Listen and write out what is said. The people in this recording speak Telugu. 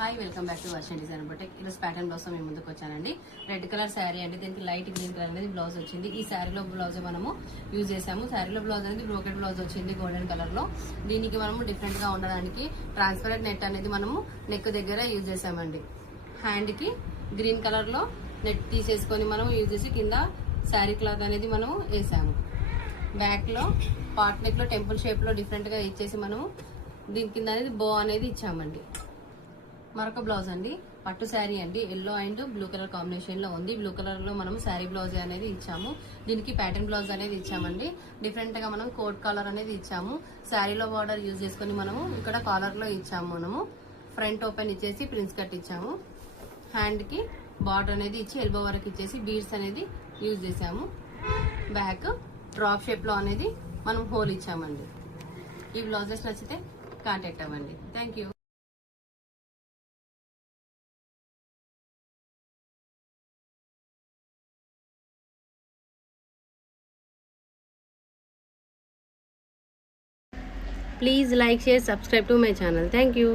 Hi welcome back to version design boutique. ఈరోజు ప్యాటర్న్ బ్లౌజ్ మేము ముందుకు వచ్చానండి. రెడ్ కలర్ శారీ అండి, దీనికి లైట్ గ్రీన్ కలర్ అనేది బ్లౌజ్ వచ్చింది. ఈ శారీలో బ్లౌజ్ మనము యూజ్ చేసాము. శారీలో బ్లౌజ్ అనేది బ్రోకెట్ బ్లౌజ్ వచ్చింది గోల్డెన్ కలర్ లో. దీనికి మనము డిఫరెంట్ గా ఉండడానికి ట్రాన్స్పరెంట్ నెట్ అనేది మనము నెక్ దగ్గర యూజ్ చేసామండి. హ్యాండ్ కి గ్రీన్ కలర్ లో నెట్ తీసేసుకొని మనం యూజ్ చేసి కింద శారీ క్లాత్ అనేది మనము వేసాము. బ్యాక్ లో పార్ట్ నెక్ లో టెంపుల్ షేప్ లో డిఫరెంట్ గా ఇచ్చేసి మనము దీని కింద అనేది బో అనేది ఇచ్చామండి. మరొక బ్లౌజ్ అండి, పట్టు శారీ అండి, yellow and blue colour combination లో ఉంది. బ్లూ కలర్ లో మనం శారీ బ్లౌజ్ అనేది ఇచ్చాము. దీనికి ప్యాటర్న్ బ్లౌజ్ అనేది ఇచ్చామండి. డిఫరెంట్ గా మనం కోట్ కాలర్ అనేది ఇచ్చాము. శారీలో బార్డర్ యూజ్ చేసుకుని మనము ఇక్కడ కాలర్ లో ఇచ్చాము. మనము ఫ్రంట్ ఓపెన్ ఇచ్చేసి ప్రిన్స్ కట్ ఇచ్చాము. హ్యాండ్ కి బార్డర్ అనేది ఇచ్చి ఎల్బో వరకు ఇచ్చేసి బీడ్స్ అనేది యూజ్ చేసాము. బ్యాక్ డ్రాప్ షేప్ లో అనేది మనం హోల్ ఇచ్చామండి. ఈ బ్లౌజెస్ నచ్చితే కాంటాక్ట్ అవ్వండి. Thank you. Please like, share, subscribe to my channel. Thank you.